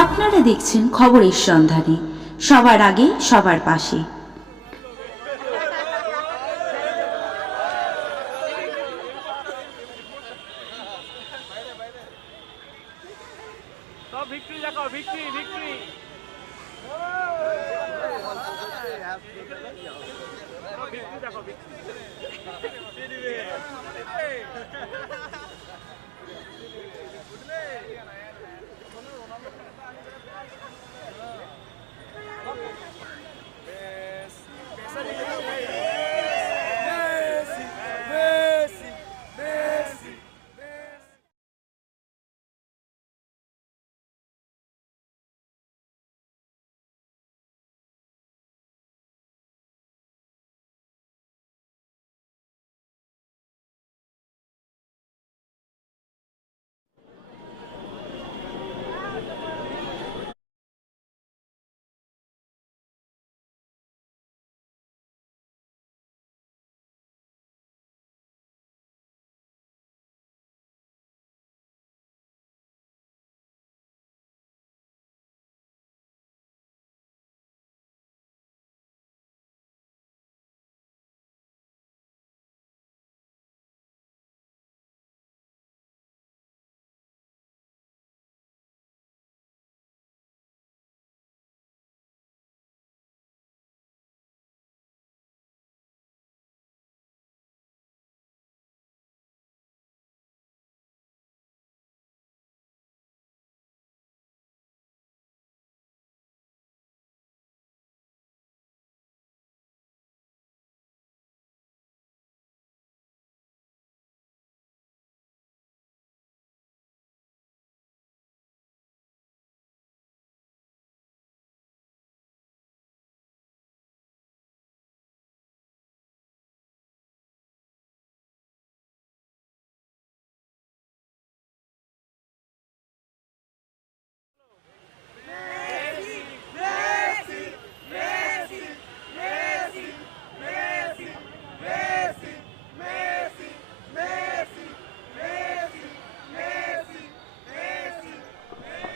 আপনারা দেখছেন খবরের সন্ধানে, সবার আগে সবার পাশে।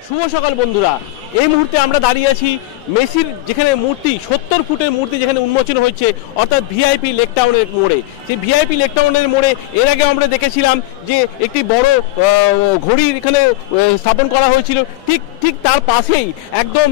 শুভ সকাল বন্ধুরা, এই মুহূর্তে আমরা দাঁড়িয়ে আছি মেসির যেখানে মূর্তি 70 ফুটের মূর্তি যেখানে উন্মোচন হচ্ছে, অর্থাৎ ভিআইপি লেক টাউনের মোড়ে। সেই ভিআইপি লেক টাউনের মোড়ে এর আগে আমরা দেখেছিলাম যে একটি বড় ঘড়ি এখানে স্থাপন করা হয়েছিল, ঠিক তার পাশেই একদম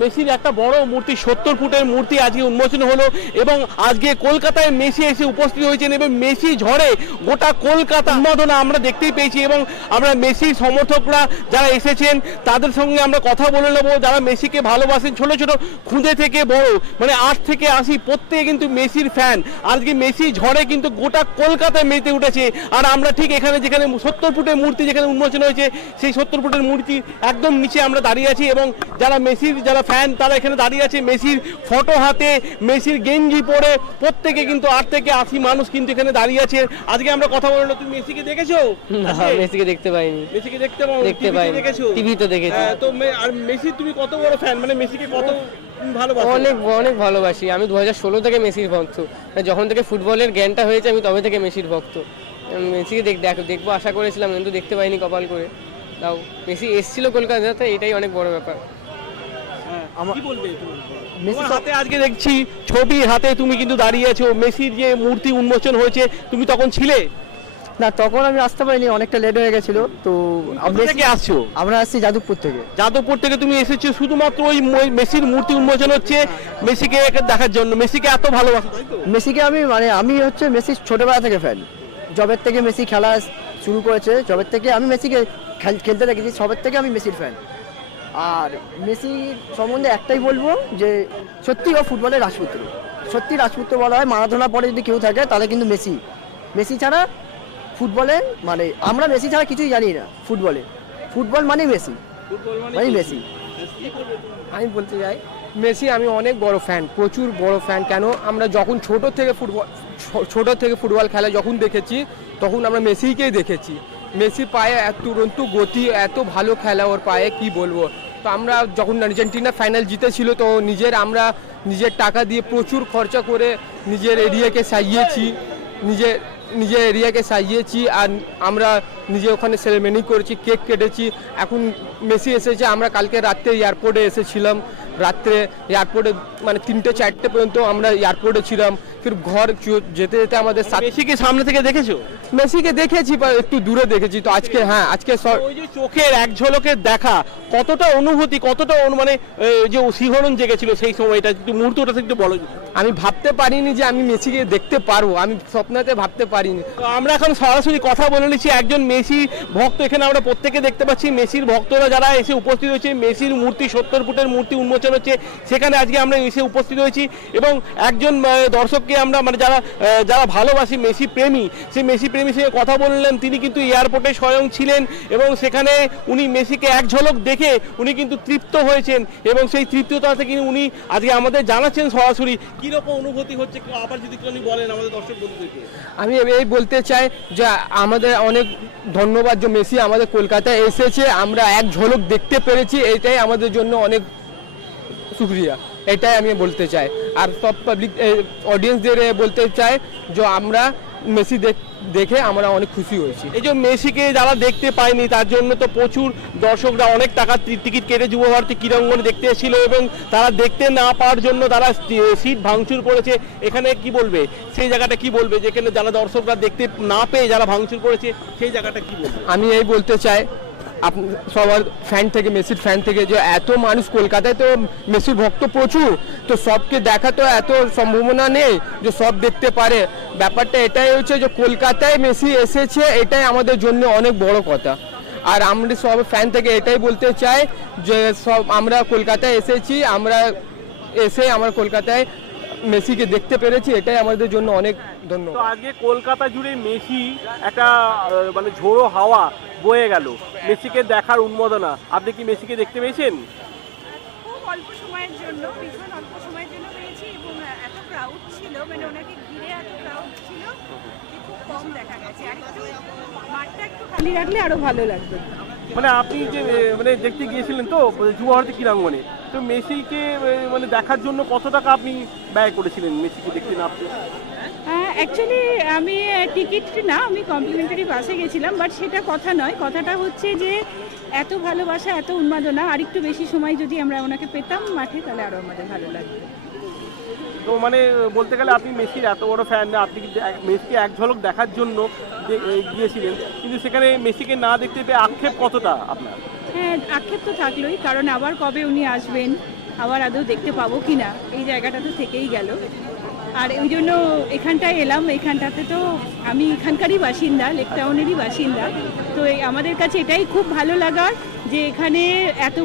মেসির একটা বড় মূর্তি 70 ফুটের মূর্তি আজকে উন্মোচন হলো। এবং আজকে কলকাতায় মেসি এসে উপস্থিত হয়েছেন এবং মেসি ঝড়ে গোটা কলকাতা উন্মাদনা আমরা দেখতেই পেয়েছি। এবং আমরা মেসির সমর্থকরা যারা এসেছেন তাদের সঙ্গে আমরা কথা বলে নেবো, যারা মেসিকে ভালোবাসেন, ছোট ছোট খুঁজে থেকে বড় মানে 8 থেকে 80 প্রত্যেকে কিন্তু মেসির ফ্যান। আজকে মেসি ঝড়ে কিন্তু গোটা কলকাতায় মেতে উঠেছে। আর আমরা ঠিক এখানে যেখানে 70 ফুটের মূর্তি যেখানে উন্মোচন হয়েছে সেই 70 ফুটের মূর্তি একদম নিচে আমরা দাঁড়িয়ে আছি। এবং যারা মেসির যারা ফ্যান তারা এখানে দাঁড়িয়ে আছে মেসির ফটো হাতে, মেসির গেঞ্জি পরে, প্রত্যেকে কিন্তু 8 থেকে 80 মানুষ কিন্তু এখানে দাঁড়িয়ে আছে। আজকে আমরা কথা বললাম, তুমি মেসিকে দেখেছো? না, মেসিকে দেখতে পাইনি। মেসিকে দেখতে পাইনি, দেখেছো? টিভিতে দেখেছি। তো আর মেসি তুমি কত বড় ফ্যান, মানে মেসিকে কত ভালোবাসো? অনেক ভালোবাসি। আমি 2016 থেকে মেসির ভক্ত। যখন থেকে ফুটবলের জ্ঞানটা হয়েছে আমি তবে থেকে মেসির ভক্ত। মেসিকে দেখবো আশা করেছিলাম, কিন্তু দেখতে পাইনি কপাল করে। তাও মেসি এসেছিল কলকাতাতে, এটাই অনেক বড় ব্যাপার। কি বলবে মেসির হাতে? আজকে দেখছি ছবি হাতে তুমি কিন্তু দাঁড়িয়ে আছো, মেসির যে মূর্তি উন্মোচন হয়েছে, তুমি তখন ছিলে না? তখন আমি আসতে পারিনি, অনেকটা লেট হয়ে গেছিল। তো আসছো? আমরা আসছি যাদবপুর থেকে। যাদবপুর থেকে তুমি এসেছো শুধুমাত্র ওই মেসির মূর্তি উন্মোচন হচ্ছে মেসিকে দেখার জন্য? মেসিকে এত ভালোবাসো? মেসিকে আমি হচ্ছে মেসির ছোটবেলা থেকে ফ্যান। জবের থেকে মেসি খেলা শুরু করেছে, জবের থেকে আমি মেসিকে খেলতে দেখেছি, সবের থেকে আমি মেসির ফ্যান। আর মেসি সম্বন্ধে একটাই বলবো যে সত্যি ও ফুটবলের রাজপুত্র, সত্যি রাজপুত্র বলা হয়। মারাদোনা পরে যদি কেউ থাকে তাহলে কিন্তু মেসি ছাড়া ফুটবলে মানে আমরা মেসি ছাড়া কিছুই জানি না। ফুটবল মানে মেসি। আমি বলতে চাই মেসি আমি অনেক বড় ফ্যান, প্রচুর বড় ফ্যান। কেন, আমরা যখন ছোট থেকে ফুটবল খেলা যখন দেখেছি তখন আমরা মেসিকেই দেখেছি। মেসি পায়ে এত তুরন্ত গতি, এত ভালো খেলা ওর পায়ে, কি বলবো। তো আমরা যখন আর্জেন্টিনা ফাইনাল জিতেছিল তো আমরা নিজের টাকা দিয়ে প্রচুর খরচা করে নিজের এরিয়াকে সাজিয়েছি, নিজের নিজের এরিয়াকে সাজিয়েছি আর আমরা নিজে ওখানে সেরেমনি করেছি, কেক কেটেছি। এখন মেসি এসেছে, আমরা কালকে রাত্রে এয়ারপোর্টে এসেছিলাম, রাত্রে এয়ারপোর্টে মানে 3টে-4টে পর্যন্ত আমরা এয়ারপোর্টে ছিলাম। ফির ঘর যেতে যেতে আমাদের মেসিকে সামনে থেকে দেখেছো? মেসিকে দেখেছি বা একটু দূরে দেখেছি। তো আজকে আজকে ওই যে চোখের এক ঝলকের দেখা, কতটা অনুভূতি, কতটা মানে যে শিহরণ জেগেছিল সেই সময়টা, একটু মুহূর্তটা একটু বলো। আমি ভাবতে পারিনি যে আমি মেসিকে দেখতে পারবো, আমি স্বপ্নতে ভাবতে পারিনি। তো আমরা এখন সরাসরি কথা বলে নিচ্ছি একজন মেসি ভক্ত। এখানে আমরা প্রত্যেকে দেখতে পাচ্ছি মেসির ভক্তরা যারা এসে উপস্থিত হয়েছে। মেসির মূর্তি 70 ফুটের মূর্তি উন্মোচন হচ্ছে, সেখানে আজকে আমরা এসে উপস্থিত হয়েছি এবং একজন দর্শককে আমরা মানে যারা ভালোবাসি মেসি প্রেমী, সেই মেসি প্রেমীর সঙ্গে কথা বললেন। তিনি কিন্তু এয়ারপোর্টে স্বয়ং ছিলেন এবং সেখানে উনি মেসিকে এক ঝলক দেখে উনি কিন্তু তৃপ্ত হয়েছেন এবং সেই তৃপ্ততা থেকে উনি আজকে আমাদের জানাচ্ছেন সরাসরি কীরকম অনুভূতি হচ্ছে। আবার যদি উনি বলেন আমাদের দর্শক বন্ধুদেরকে। আমি এই বলতে চাই যে আমাদের অনেক ধন্যবাদ যে মেসি আমাদের কলকাতায় এসেছে, আমরা এক ঝলক দেখতে পেরেছি, এটাই আমাদের জন্য অনেক শুকরিয়া, এটাই আমি বলতে চাই। আর সব পাবলিক অডিয়েন্সদের বলতে চাই যে আমরা মেসি দেখে আমরা অনেক খুশি হয়েছি। এই যে মেসিকে যারা দেখতে পায়নি তার জন্য তো প্রচুর দর্শকরা অনেক টাকার টিকিট কেটে যুব ভারতী ক্রীড়াঙ্গনে দেখতে এসেছিল এবং তারা দেখতে না পাওয়ার জন্য তারা সিট ভাঙচুর করেছে। এখানে কি বলবে, সেই জায়গাটা কি বলবে, যেখানে যারা দর্শকরা দেখতে না পেয়ে যারা ভাঙচুর করেছে সেই জায়গাটা কি বলবে? আমি এই বলতে চাই সবার ফ্যান থেকে, মেসির ফ্যান থেকে, যে এত মানুষ কলকাতায় তো মেসির ভক্ত প্রচুর, তো সবকে দেখা তো এত সম্ভাবনা নেই যে সব দেখতে পারে। ব্যাপারটা এটাই হচ্ছে যে কলকাতায় মেসি এসেছে, এটাই আমাদের জন্য অনেক বড় কথা। আর আমরা সব ফ্যান থেকে এটাই বলতে চাই যে সব আমরা কলকাতায় এসেছি, আমরা কলকাতায় মেসিকে দেখতে পেরেছি, এটাই আমাদের জন্য অনেক ধন্যবাদ। তো আজকে কলকাতা জুড়ে মেসি একটা মানে ঝোড়ো হাওয়া বয়ে গেল, মেসিকে দেখার উন্মাদনা। আপনি কি মেসিকে দেখতে পেয়েছেন? খুব অল্প সময়ের জন্য, ভীষণ অল্প সময়ের জন্য পেয়েছি এবং এত ক্রাউড ছিল, মানে ওনাকে ঘিরে এত ক্রাউড ছিল যে খুব কম দেখা গেছে। আর একটু মাঠটা একটু খালি রাখলে আরো ভালো লাগবে। মানে আপনি যে মানে দেখতে গিয়েছিলেন তো যুব ভারতী ক্রীড়াঙ্গনে, তো মেসিকে মানে দেখার জন্য কত টাকা আপনি ব্যয় করেছিলেন মেসিকে দেখতে না আপনি? অ্যাকচুয়ালি আমি টিকিট না, আমি কমপ্লিমেন্টারি বাসে গেছিলাম, বাট সেটা কথা নয়। কথাটা হচ্ছে যে এত ভালোবাসা, এত উন্মাদনা, আর একটু বেশি সময় যদি আমরা ওনাকে পেতাম মাঠে, তাহলে আরও আমাদের ভালো লাগবে। তো মানে বলতে গেলে আপনি মেসির এত বড় ফ্যান, আপনি কিন্তু মেসিকে এক ঝলক দেখার জন্য গিয়েছিলেন, কিন্তু সেখানে মেসিকে না দেখতে পেয়ে আক্ষেপ কতটা আপনার? হ্যাঁ, আক্ষেপ তো থাকলোই, কারণ আবার কবে উনি আসবেন, আবার আদৌ দেখতে পাবো কি না, এই জায়গাটা তো থেকেই গেল। আর ওই জন্য এখানটায় এলাম। এখানটাতে তো আমি এখানকারই বাসিন্দা, লেক টাউনেরই বাসিন্দা। তো আমাদের কাছে এটাই খুব ভালো লাগার যে এখানে এত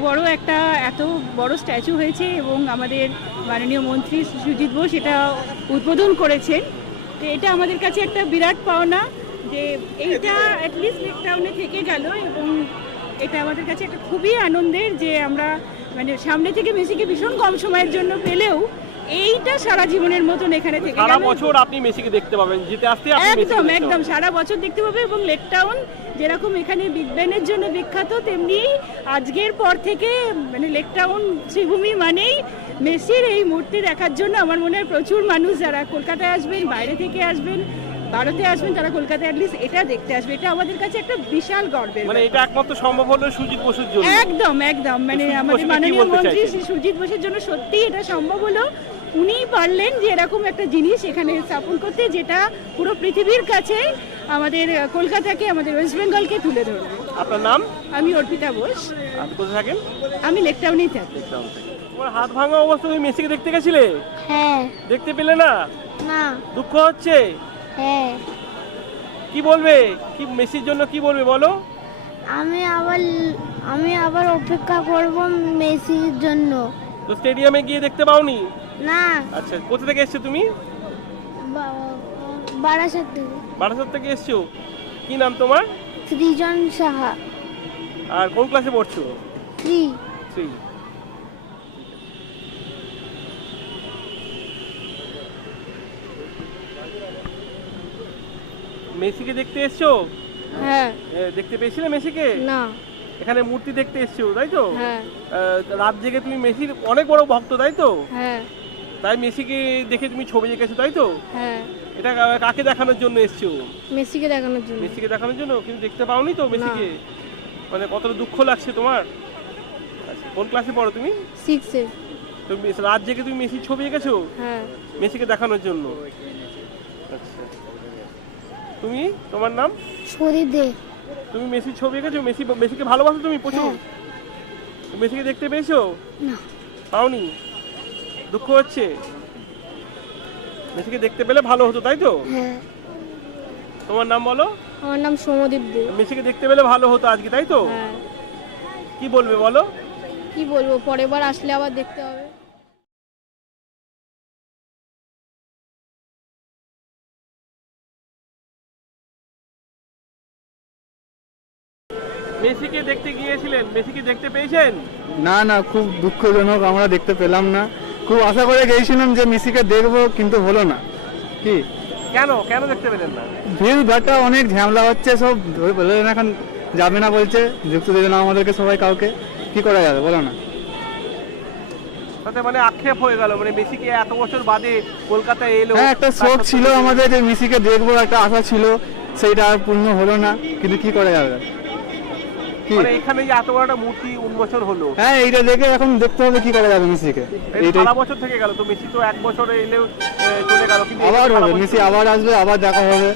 বড় স্ট্যাচু হয়েছে এবং আমাদের মাননীয় মন্ত্রী সুজিত বোস এটা উদ্বোধন করেছেন। তো এটা আমাদের কাছে একটা বিরাট পাওনা যে এইটা অ্যাটলিস্ট লেক টাউনে থেকে গেল, এবং এটা আমাদের কাছে একটা খুবই আনন্দের যে আমরা মানে সামনে থেকে মেসিকে ভীষণ কম সময়ের জন্য পেলেও এইটা সারা জীবনের মতন এখানে থেকে সারা বছর আপনি মেসিকে দেখতে পাবেন, যেতে আসতে একদম সারা বছর দেখতে পাবে। এবং লেক টাউন যেরকম এখানে বিগ ব্যানের জন্য বিখ্যাত, তেমনি আজকের পর থেকে মানে লেক টাউন শ্রীভূমি মানেই মেসির এই মূর্তি দেখার জন্য আমার মনে হয় প্রচুর মানুষ যারা কলকাতায় আসবেন, বাইরে থেকে আসবেন, ভারতে আসবেন, তারা কলকাতায় অ্যাটলিস্ট এটা দেখতে আসবে। এটা আমাদের কাছে একটা বিশাল গর্বের। মানে এটা একমাত্র সম্ভব হলো সুজিত বোসের জন্য। একদম মানে আমাদের মাননীয় মন্ত্রী সুজিত বোসের জন্য সত্যিই এটা সম্ভব হলো। উনিই পারলেন যে এরকম একটা জিনিস এখানে স্থাপন করতে, যেটা পুরো পৃথিবীর কাছে আমাদের কলকাতাকে, আমাদের ওয়েস্ট বেঙ্গলকে তুলে ধরবে। আপনার নাম? আমি অর্পিতা বোস। আপনি কোথায় থাকেন? আমি লেক টাউনেই থাকি। তোমার হাত ভাঙা অবস্থা, তুমি মেসিকে দেখতে গেছিলে? হ্যাঁ। দেখতে পেলে না? না। দুঃখ হচ্ছে? হ্যাঁ। কি বলবে, কি মেসির জন্য কি বলবে বলো? আমি আবার অপেক্ষা করব মেসির জন্য। তো স্টেডিয়ামে গিয়ে দেখতে পাওনি? না। আচ্ছা, কোথা থেকে এসছো তুমি? বারাসাত থেকে। বারাসাত থেকে এসছো। কি নাম তোমার? সৃজন সাহা। আর কোন ক্লাসে পড়ছো? 3। মেসিকে দেখতে এসছো? হ্যাঁ। দেখতে পেয়েছিলে মেসিকে? না। এখানে মূর্তি দেখতে এসছো তাই তো? হ্যাঁ। রাত জেগে তুমি মেসির অনেক বড় ভক্ত তাই তো? হ্যাঁ। তাই মেসিকে দেখে তুমি ছবি এঁকেছো তাই তো? হ্যাঁ। এটা কাকে দেখানোর জন্য এসছো? মেসিকে দেখানোর জন্য। মেসিকে দেখানোর জন্য, কিন্তু দেখতে পাওনি তো মেসিকে? মানে কতটা দুঃখ লাগছে তোমার? আচ্ছা, কোন ক্লাসে পড়ো তুমি? 6-এ। তুমি রাত জেগে তুমি মেসির ছবি এঁকেছো হ্যাঁ। মেসিকে দেখানোর জন্য? আচ্ছা, তুমি, তোমার নাম? শরীর দে। তুমি মেসির ছবি এঁকেছো? মেসিকে ভালোবাসো তুমি প্রচুর? মেসিকে দেখতে পেয়েছো? না। পাওনি? দুঃখ হচ্ছে? মেসিকে দেখতে পেলে ভালো হতো, তাই তো? হ্যাঁ। তোমার নাম বলো? আমার নাম সমদীপ দে। মেসিকে দেখতে পেলে ভালো হতো আজকে, তাই তো? হ্যাঁ। কি বলবে বলো? কি বলবো, পরের বার আসলে আবার দেখতে হবে। মেসিকে দেখতে গিয়েছিলেন, মেসিকে দেখতে পেয়েছেন? না না, খুব দুঃখজনক, আমরা দেখতে পেলাম না। খুব আশা করে গিয়েছিলাম যে মেসিকে দেখবো, কিন্তু হলো না। কি কেন কেন দেখতে পেলেন না? ভিড় ভাটা, অনেক ঝামেলা হচ্ছে, সব বললেন এখন যাবে না বলছে, যুক্ত দেবে না আমাদেরকে সবাই কাউকে। কি করা যাবে বলো না? তাতে মানে আক্ষেপ হয়ে গেল, মানে মেসিকে এত বছর বাদে কলকাতায় এলো। হ্যাঁ, একটা শখ ছিল আমাদের যে মেসিকে দেখবো, একটা আশা ছিল, সেইটা আর পূর্ণ হলো না। কিন্তু কি করা যাবে? কি মানে এখানে যে এত বড় একটা মূর্তি উন্মোচন হলো, হ্যাঁ, এইটা দেখে এখন দেখতে হবে কি করা যাবে মেসিকে। এইটাই সারা বছর থেকে গেল তো, মেসি তো এক বছরে এলেও চলে গেল, কিন্তু আবার সারা হবে, বছর মেসি আবার আসবে, আবার দেখা হবে।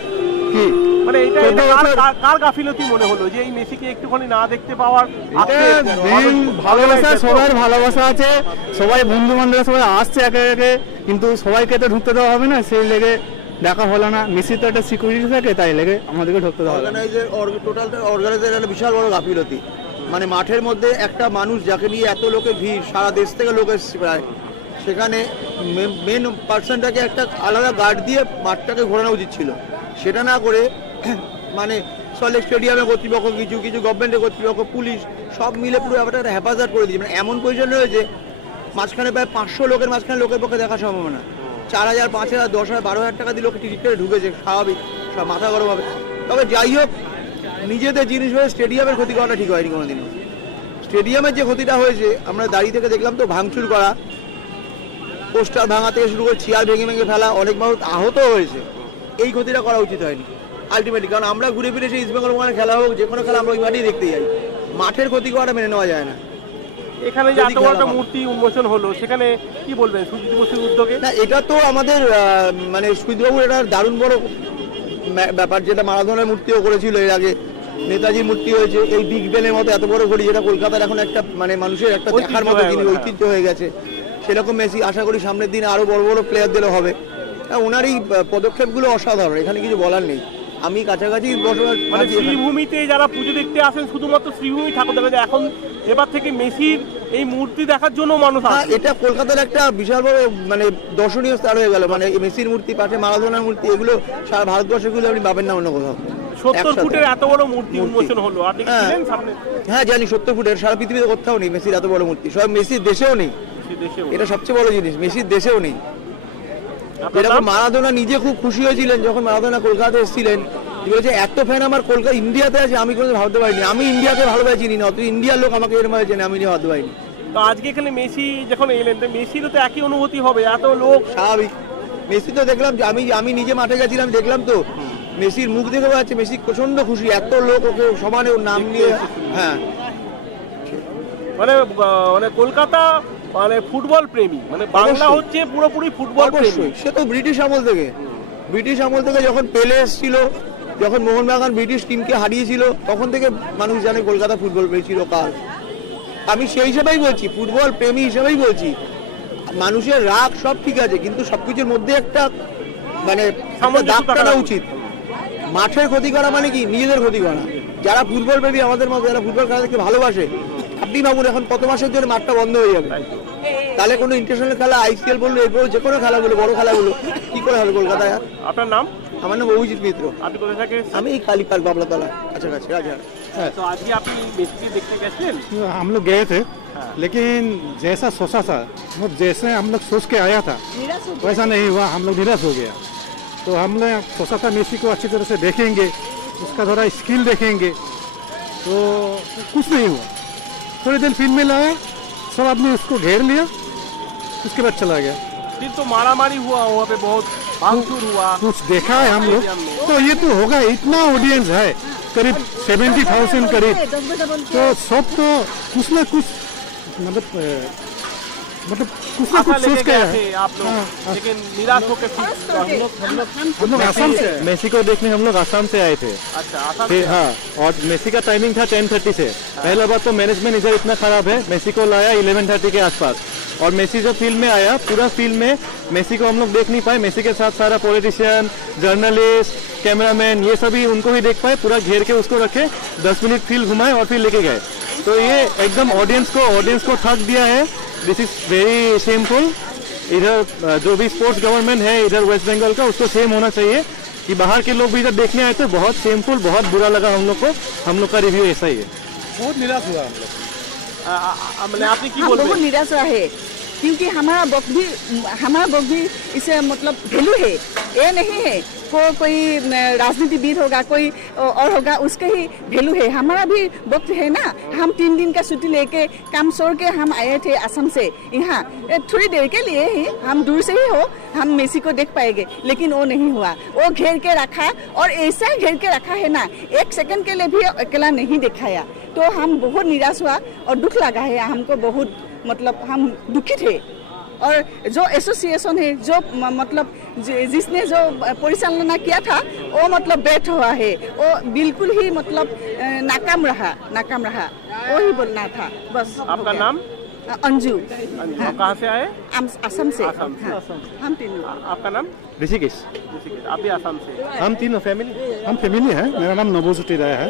কি মানে এটা 14 বছর কার গাফিলতি মনে হলো যে এই মেসিকে একটুখানি না দেখতে পাওয়ার? ভালোবাসা, সবার ভালোবাসা আছে, সবাই বন্ধু বান্ধব সবাই আসছে একে একে, কিন্তু সবাইকে তো ঢুকতে দেওয়া হবে না, সেই লেগে দেখা হলো না। মেসি তো একটা সিকিউরিটি থাকে, তাই লেগে আমাদেরকে ঢুকতে দেওয়া হবে না। টোটালটা অর্গানাইজার একটা বিশাল বড় গাফিলতি। মানে মাঠের মধ্যে একটা মানুষ যাকে নিয়ে এত লোকের ভিড়, সারা দেশ থেকে লোক এসছে প্রায়, সেখানে মেন পার্সনটাকে একটা আলাদা গার্ড দিয়ে মাঠটাকে ঘোরানো উচিত ছিল। সেটা না করে মানে সল্টলেক স্টেডিয়ামের কর্তৃপক্ষ, কিছু কিছু গভর্নমেন্টের কর্তৃপক্ষ, পুলিশ সব মিলে পুরো ব্যাপারটা একটা হেফাজত করে দিয়েছে। মানে এমন পজিশন রয়েছে, মাঝখানে প্রায় 500 লোকের মাঝখানে লোকের পক্ষে দেখা সম্ভব না। 4,000, 5,000, 10,000, 12,000 টাকা দিয়ে লোকে টিকিট কেটে ঢুকেছে, স্বাভাবিক, সব মাথা গরম হবে। তবে যাই হোক, নিজেদের জিনিস হয়ে স্টেডিয়ামের ক্ষতি করাটা ঠিক হয়নি কোনোদিনও। স্টেডিয়ামের যে ক্ষতিটা হয়েছে, আমরা দাঁড়িয়ে থেকে দেখলাম তো, ভাঙচুর করা, পোস্টার ভাঙা থেকে শুরু করে চেয়ার ভেঙে ভেঙে ফেলা, অনেক মানুষ আহত হয়েছে। এই ক্ষতিটা করা উচিত হয়নি আলটিমেটলি, কারণ আমরা ঘুরে ফিরে সেই ইস্ট বেঙ্গল ওখানে খেলা হোক, যে কোনো খেলা আমরা ওই মাঠেই দেখতে যাই। মাঠের ক্ষতি করাটা মেনে নেওয়া যায় না। এখানে যে এত বড় একটা মূর্তি উন্মোচন হলো, সেখানে কি বলবেন সুজিত বসুর উদ্যোগে? না, এটা তো আমাদের মানে সুজিতবাবুর এটা দারুণ বড় ব্যাপার, যেটা মারাদোনার মূর্তিও করেছিল এর আগে, নেতাজির মূর্তি হয়েছে, এই বিগ বেনের মতো এত বড় ঘড়ি, যেটা কলকাতার এখন একটা মানে মানুষের একটা দেখার মতো জিনিস, ঐতিহ্য হয়ে গেছে। সেরকম মেসি আশা করি সামনের দিনে আরো বড় বড় প্লেয়ারদেরও হবে। ওনার এই পদক্ষেপগুলো অসাধারণ, এখানে কিছু বলার নেই। আমি কাছাকাছি বসবাস, মানে শ্রীভূমিতে যারা পুজো দেখতে আসেন, শুধুমাত্র শ্রীভূমি ঠাকুর দেখা যায়, এখন এবার থেকে মেসির এই মূর্তি দেখার জন্য মানুষ আসে। এটা কলকাতার একটা বিশাল বড় মানে দর্শনীয় স্থান হয়ে গেল। মানে মেসির মূর্তি, পাশে মারাদোনার মূর্তি, এগুলো সারা ভারতবর্ষে গুলো আপনি পাবেন না অন্য কোথাও। 70 ফুটের এত বড় মূর্তি উন্মোচন হলো, আপনি কি ছিলেন সামনে? হ্যাঁ জানি, 70 ফুটের, সারা পৃথিবীতে কোথাও নেই মেসির এত বড় মূর্তি, সব মেসির দেশেও নেই। এটা সবচেয়ে বড় জিনিস, মেসির দেশেও নেই। এরকম মারাদোনা নিজে খুব খুশি হয়েছিলেন যখন মারাদোনা কলকাতায় এসেছিলেন, বলেছে এত ফ্যান আমার কলকাতা ইন্ডিয়াতে আছে, আমি কোনো ভাবতে পারিনি। আমি ইন্ডিয়াকে ভালোভাবে চিনি না, অত ইন্ডিয়ার লোক আমাকে এরকম ভাবে চেনে, আমি ভাবতে পারিনি। তো আজকে এখানে মেসি যখন এলেন, তো মেসিরও তো একই অনুভূতি হবে, এত লোক। স্বাভাবিক, মেসি তো দেখলাম, আমি নিজে মাঠে গেছিলাম, দেখলাম তো মেসির মুখ দেখে পাচ্ছে মেসি প্রচন্ড খুশি, এত লোক ওকে সমানে ওর নাম নিয়ে। হ্যাঁ, মানে মানে কলকাতা মানে ফুটবল প্রেমী, মানে বাংলা হচ্ছে পুরোপুরি ফুটবল প্রেমী। সে তো ব্রিটিশ আমল থেকে যখন পেলে এসেছিল, যখন মোহনবাগান ব্রিটিশ টিমকে হারিয়েছিল, তখন থেকে মানুষ জানে কলকাতা ফুটবল প্রেমী চিরকাল। আমি সেই হিসেবেই বলছি, ফুটবল প্রেমী হিসেবেই বলছি। মানুষের রাগ সব ঠিক আছে, কিন্তু সবকিছুর মধ্যে একটা মানে দাগ টানা উচিত। মাঠের ক্ষতি করা মানে কি নিজেদের ক্ষতি করা। যারা ফুটবল প্রেমী আমাদের মতো, যারা ফুটবল খেলা দেখতে ভালোবাসে, আপনি ভাবুন এখন কত মাসের জন্য মাঠটা বন্ধ হয়ে যাবে, তাহলে কোনো ইন্টারন্যাশনাল খেলা, ICL বললো, এরপর যে কোনো খেলাগুলো, বড় খেলাগুলো কি করে হবে কলকাতায়? আপনার নাম? আমার নাম অভিজিৎ মিত্র। আপনি কোথায় থাকেন? আমি কালীপার্ক বাবলাতলা কাছাকাছি রাজহাট। तो आज ही आपने मेसी देखने गए थे? हम लोग गए थे, लेकिन जैसा सोचा था, मतलब जैसे हम लोग सोच के आया था वैसा नहीं हुआ, हम लोग निराश हो गया। तो हम लोग सोचा था मेसी को अच्छी तरह से देखेंगे, उसका थोड़ा स्किल देखेंगे, तो कुछ नहीं हुआ। थोड़ी देर फिल्म में लाया, सब आदमी उसको घेर लिया, उसके बाद चला गया। फिर तो मारामारी हुआ वहाँ पे बहुत। भांगचूर हुआ कुछ देखा है हम लोग, तो ये तो होगा, इतना ऑडियंस है करीब 70,000 करीब, तो सब तो कुछ ना कुछ मतलब कुछ ना आशा कुछ सोच लेके के गए आए। थे आप लोग, लेकिन निराश होकर फिर हम लोग आसाम से, मेसी को देखने हम लोग आसाम से आए थे। अच्छा आशा फिर हाँ, और मेसी का टाइमिंग था 10:30 से। पहला बात तो मैनेजमेंट इधर इतना खराब है, मेसी को लाया 11:30 के आसपास, और मेसी जब फील्ड में आया, पूरा फील्ड में मेसी को हम लोग देख नहीं पाए। मेसी के साथ सारा पॉलिटिशियन, जर्नलिस्ट, कैमरामैन, ये सभी उनको ही देख पाए, पूरा घेर के उसको रखे, 10 मिनट फील्ड घुमाए और फिर लेके गए। तो ये एकदम ऑडियंस को थक दिया है। This is very shameful. इधर जो भी स्पोर्ट्स गवर्नमेंट है इधर वेस्ट बंगाल का, उसको सेम होना चाहिए कि बाहर के लोग भी इधर देखने आए थे। बहुत शेमफुल, बहुत बुरा लगा हम लोग को। हम लोग का रिव्यू ऐसा ही है। बहुत निराश हुआ हम लोग। মানে আপনি কি हम বলবেন? बहुत निराश है क्योंकि हमारा वक्त भी इसे मतलब वैल्यू है, ये नहीं है कोई राजनीतिविद होगा, कोई और होगा, उसके ही वैल्यू है। हमारा भी वक्त है ना। हम 3 दिन का छुट्टी लेके काम छोड़ के हम आए थे असम से यहाँ, थोड़ी देर के लिए ही, हम दूर से ही हो, हम मेसी को देख पाएंगे, लेकिन वो नहीं हुआ। वो घेर के रखा, और ऐसा घेर के रखा है ना, 1 सेकंड के लिए भी अकेला नहीं दिखाया। तो हम बहुत निराश हुआ और दुख लगा है हमको बहुत, मतलब हम दुखित है। और जो एसोसिएशन है, जो मतलब जिसने जो परिचालना किया था, वो मतलब व्यर्थ हुआ है। वो बिल्कुल ही मतलब नाकाम रहा। वो ही बोलना था बस। आपका नाम? अंजू। आप कहाँ से आए? असम से। असम से। हाँ, हम तीनों। आपका नाम? ऋषिकेश। आप भी असम से? हम तीनों फैमिली। हम फैमिली है। मेरा नाम नवोज्योति राय है।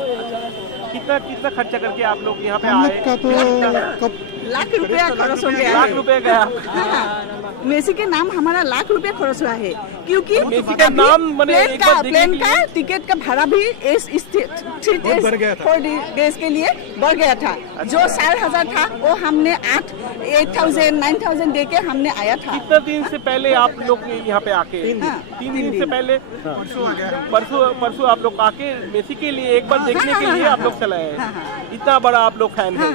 कितना खर्चा करके आप लोग यहाँ पे हम आए? लोग का तो लाख रुपया खर्च हो गया लाख है। रुपए गया। हाँ, मेसी के नाम हमारा लाख रुपया खर्च हुआ है, क्योंकि मेसी का नाम मैंने एक बार देखे प्लेन कि- का टिकट का भाड़ा भी इस 3 डेज के लिए बढ़ गया था। जो 4,000 था, वो हमने 8,000 9,000 दे के हमने आया था। कितना दिन से पहले आप लोग यहाँ पे आके? 3 दिन से पहले। परसों आप लोग आके मेसी के लिए एक बार देखने के लिए आप लोग चले आए। इतना बड़ा आप लोग फैन है।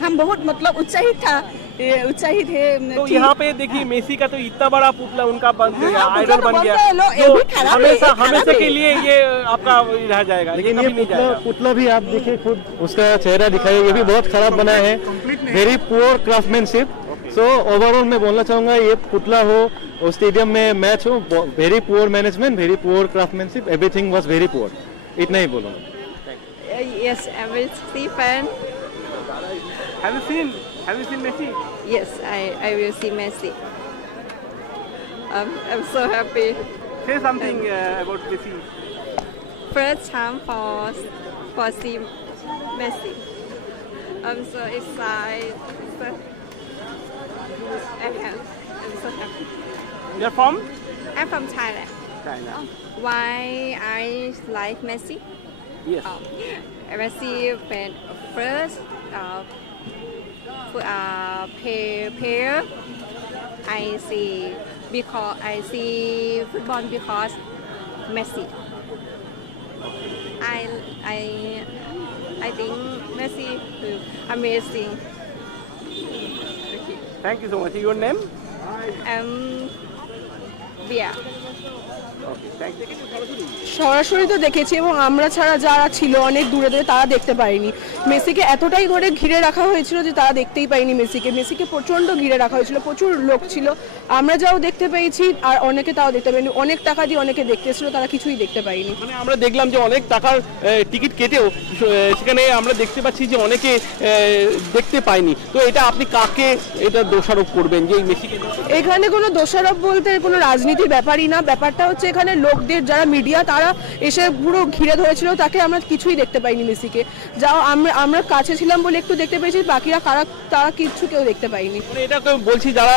हम बहुत मतलब उत्साहित है। तो यहाँ पे देखिए मेसी का तो इतना बड़ा पुतला उनका बन गया, हाँ, आइडल बन गया, ये तो भी खराब है, ये खराब हमेशा है। के लिए ये आपका रह जाएगा, लेकिन कभी ये नहीं जाएगा। पुतला भी आप देखिए, खुद उसका चेहरा दिखाइए, ये भी बहुत खराब बना है। Very poor craftsmanship. So overall मैं बोलना चाहूंगा, ये पुतला हो और स्टेडियम में मैच हो, very poor management, very poor craftsmanship, everything was very poor. इतना ही बोलूंगा। Yes, I'm a Messi fan. Have you seen Messi? Yes, I will see Messi. I'm so happy. Say something about Messi. First time for see Messi. I'm so excited. I'm so happy. You're from? I'm from Thailand. China. Why I like Messi? Yes. Messi when first player I see football because Messi. I think Messi is amazing. Thank you so much. Your name? Bia. Okay, thank you. সরাসরি তো দেখেছি, এবং আমরা ছাড়া যারা ছিল অনেক দূরে দূরে, তারা দেখতে পায়নি। মেসিকে এতটাই ধরে ঘিরে রাখা হয়েছিল যে তারা দেখতেই পায়নি মেসিকে প্রচণ্ড ঘিরে রাখা হয়েছিল, প্রচুর লোক ছিল। আমরা যাও দেখতে পেয়েছি, আর অনেকে তাও দেখতে পায়নি। অনেক টাকা দিয়ে অনেকে দেখতে এসেছিল, তারা কিছুই দেখতে পায়নি। মানে আমরা দেখলাম যে অনেক টাকার টিকিট কেটেও সেখানে আমরা দেখতে পাচ্ছি যে অনেকে দেখতে পায়নি। তো এটা আপনি কাকে এটা দোষারোপ করবেন যে মেসিকে? এখানে কোনো দোষারোপ বলতে কোনো রাজনীতির ব্যাপারই না। ব্যাপারটা হচ্ছে এখানে লোকদের, যারা মিডিয়া, তারা এসে পুরো ঘিরে ধরেছিল তাকে। আমরা কিছুই দেখতে পাইনি মেসিকে। যাও আমরা কাছে ছিলাম বলে একটু দেখতে পেয়েছি, বাকিরা তারা কিচ্ছু কেউ দেখতে পাইনি। মানে এটা বলছি যারা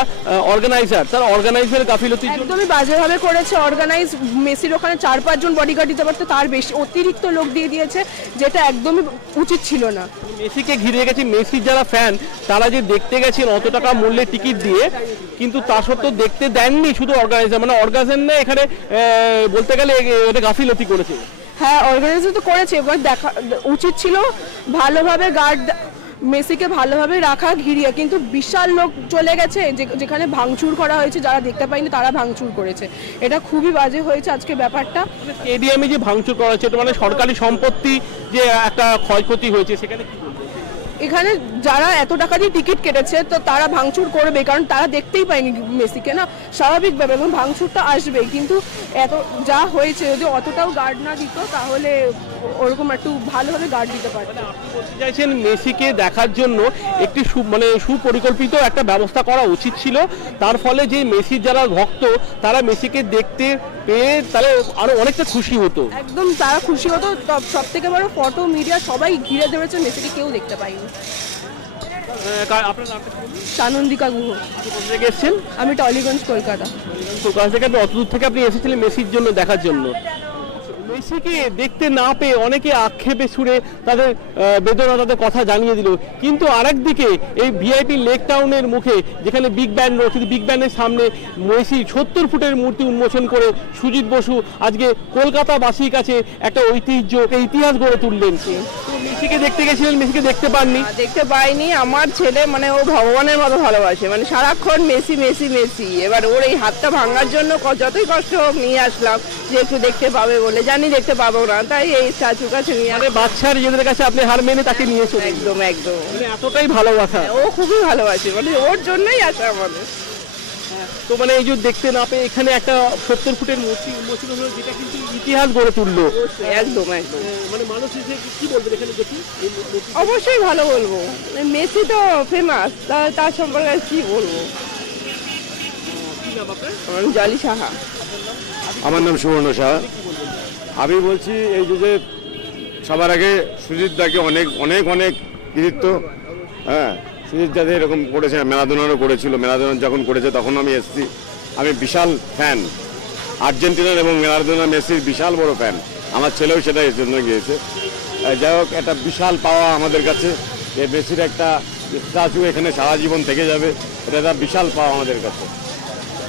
অর্গানাইজার, তারা অর্গানাইজার গাফিলতির জন্য একদমই বাজেভাবে করেছে অর্গানাইজ। মেসির ওখানে 4-5 জন বডিগার্ড দিতে পারতো, তার বেশি অতিরিক্ত লোক দিয়ে দিয়েছে, যেটা একদমই উচিত ছিল না। মেসিকে ঘিরে গেছে, মেসির যারা ফ্যান তারা যে দেখতে গেছেন অত টাকা মূল্যে টিকিট দিয়ে, কিন্তু তা সত্ত্বেও দেখতে দেননি শুধু অর্গানাইজার, মানে অর্গানাইজার না এখানে বলতে গেলে এটা গাফিলতি করেছে। হ্যাঁ, অর্গানাইজার তো করেছে, এবার দেখা উচিত ছিল ভালোভাবে মেসিকে ভালোভাবে রাখা ঘিরিয়ে, কিন্তু বিশাল লোক চলে গেছে যেখানে ভাঙচুর করা হয়েছে, যারা দেখতে পায়নি তারা ভাঙচুর করেছে। এটা খুবই বাজে হয়েছে আজকে ব্যাপারটা। স্টেডিয়ামে যে ভাঙচুর করা হচ্ছে, এটা মানে সরকারি সম্পত্তি যে একটা ক্ষয়ক্ষতি হয়েছে, সেখানে কি বলবেন? এখানে যারা এত টাকা দিয়ে টিকিট কেটেছে তো তারা ভাঙচুর করবে, কারণ তারা দেখতেই পায়নি মেসিকে না, স্বাভাবিকভাবে, এবং ভাঙচুরটা আসবেই। কিন্তু এত যা হয়েছে, যদি অতটাও গার্ড না দিত তাহলে ওরকম একটু ভালোভাবে গার্ড দিতে পারত। চাইছেন মেসিকে দেখার জন্য একটি সুপরিকল্পিত একটা ব্যবস্থা করা উচিত ছিল, তার ফলে যে মেসির যারা ভক্ত তারা মেসিকে দেখতে পেয়ে তাহলে আরো অনেকটা খুশি হতো। একদম তারা খুশি হতো। সব থেকে বড় ফটো মিডিয়া সবাই ঘিরে ধরেছে, মেসিকে কেউ দেখতে পায়নি। আপনার নামটা কি? সানন্দিকা গুহ। কোথা থেকে এসেছেন? আমি টলিগঞ্জ, কলকাতা। কলকাতা থেকে আপনি অত দূর থেকে আপনি এসেছিলেন মেসির জন্য দেখার জন্য। মেসিকে দেখতে না পেয়ে অনেকে আক্ষেপে সুরে তাদের বেদনা, তাদের কথা জানিয়ে দিল। কিন্তু আরেকদিকে এই ভিআইপি লেক টাউনের মুখে যেখানে বিগ ব্যান রয়েছে, বিগ ব্যানের সামনে মেসি 70 ফুটের মূর্তি উন্মোচন করে সুজিত বসু আজকে কলকাতাবাসীর কাছে একটা ঐতিহ্য, একটা ইতিহাস গড়ে তুললেন। তো মেসিকে দেখতে গেছিলেন, মেসিকে দেখতে পাননি? দেখতে পাইনি। আমার ছেলে মানে ও ভগবানের মতো ভালোবাসে, মানে সারাক্ষণ মেসি মেসি মেসি। এবার ওর এই হাতটা ভাঙার জন্য যতই কষ্ট হোক নিয়ে আসলাম, যে একটু দেখতে পাবে বলে, জানি দেখতে পাবো না, তাই এই স্ট্যাচুর কাছে নিয়ে মানে বাচ্চার নিজেদের কাছে আপনি হার মেনে তাকে নিয়ে চলে। একদম একদম, মানে এতটাই ভালোবাসা। ও খুবই ভালোবাসে, মানে ওর জন্যই আসা আমাদের। তো মানে এই যে দেখতে না পেয়ে এখানে একটা 70 ফুটের মূর্তি উন্মোচন হলো, যেটা কিন্তু ইতিহাস গড়ে তুললো। একদম একদম, মানে মানুষ হিসেবে কি বলবেন এখানে দেখি? অবশ্যই ভালো বলবো, মেসি তো ফেমাস, তার সম্পর্কে আর কি বলবো। জলি সাহা। আমার নাম সুবর্ণ সাহা। আমি বলছি এই যে সবার আগে সুজিত দাকে অনেক অনেক অনেক কৃতিত্ব। হ্যাঁ, সুজিত দাকে এরকম করেছে, ম্যারাডোনারও করেছিল। ম্যারাডোনা যখন করেছে তখন আমি এসেছি। আমি বিশাল ফ্যান আর্জেন্টিনার এবং ম্যারাডোনা মেসির বিশাল বড় ফ্যান। আমার ছেলেও সেটা এর জন্য গিয়েছে। যাই হোক, একটা বিশাল পাওয়া আমাদের কাছে, যে মেসির একটা স্ট্যাচু এখানে সারা জীবন থেকে যাবে, এটা একটা বিশাল পাওয়া আমাদের কাছে।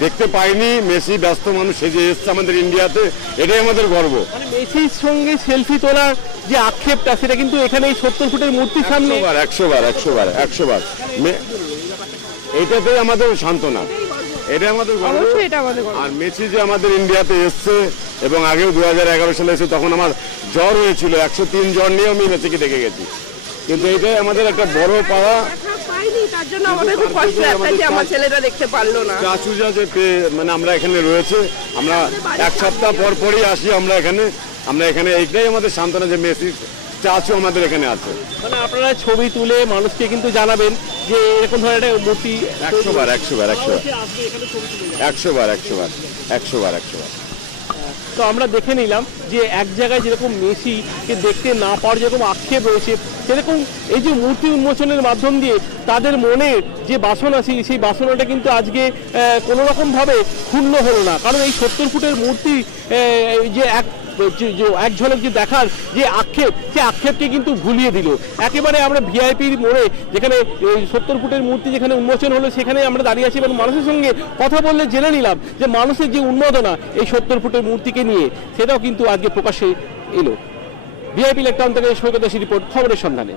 দেখতে পাইনি, মেসি ব্যস্ত মানুষ সেজে এসছে আমাদের ইন্ডিয়াতে, এটাই আমাদের গর্ব। মানে মেসির সঙ্গে সেলফি তোলার যে আক্ষেপটা, সেটা কিন্তু এখানে এই 70 ফুটের মূর্তির সামনে 100 বার এইটাতেই আমাদের সান্ত্বনা, এটাই আমাদের গর্ব। আর মেসি যে আমাদের ইন্ডিয়াতে এসছে, এবং আগেও 2011 সালে এসে, তখন আমার জ্বর হয়েছিল, 103 জ্বর নিয়ে আমি মেসিকে দেখে গেছি। কিন্তু এটাই আমাদের একটা বড় পাওয়া। তার জন্য আমাদের খুব কষ্ট একটা যে আমার ছেলেটা দেখতে পারলো না। স্ট্যাচু মানে আমরা এখানে রয়েছে, আমরা এক সপ্তাহ পর পরই আসি আমরা এখানে এইটাই আমাদের সান্ত্বনা যে মেসির স্ট্যাচু আমাদের এখানে আছে। মানে আপনারা ছবি তুলে মানুষকে কিন্তু জানাবেন যে এরকম ধরনের একটা মূর্তি 100 বার। তো আমরা দেখে নিলাম যে এক জায়গায় যেরকম মেসিকে দেখতে না পাওয়ার যেরকম আক্ষেপ রয়েছে, সেরকম এই যে মূর্তি উন্মোচনের মাধ্যম দিয়ে তাদের মনের যে বাসনা, সেই বাসনাটা কিন্তু আজকে কোনো রকমভাবে ক্ষুণ্ণ হলো না। কারণ এই 70 ফুটের মূর্তি যে এক ঝলক যে দেখার যে আক্ষেপ, সে আক্ষেপকে কিন্তু ভুলিয়ে দিল। একেবারে আমরা ভিআইপির মোড়ে, যেখানে 70 ফুটের মূর্তি যেখানে উন্মোচন হলো, সেখানে আমরা দাঁড়িয়ে আছি এবং মানুষের সঙ্গে কথা বললে জেনে নিলাম যে মানুষের যে উন্মাদনা এই 70 ফুটের মূর্তিকে নিয়ে, সেটাও কিন্তু আজকে প্রকাশ্যে এলো। ভিআইপি লেক টাউন থেকে সৈকত দাসের রিপোর্ট, খবরের সন্ধানে।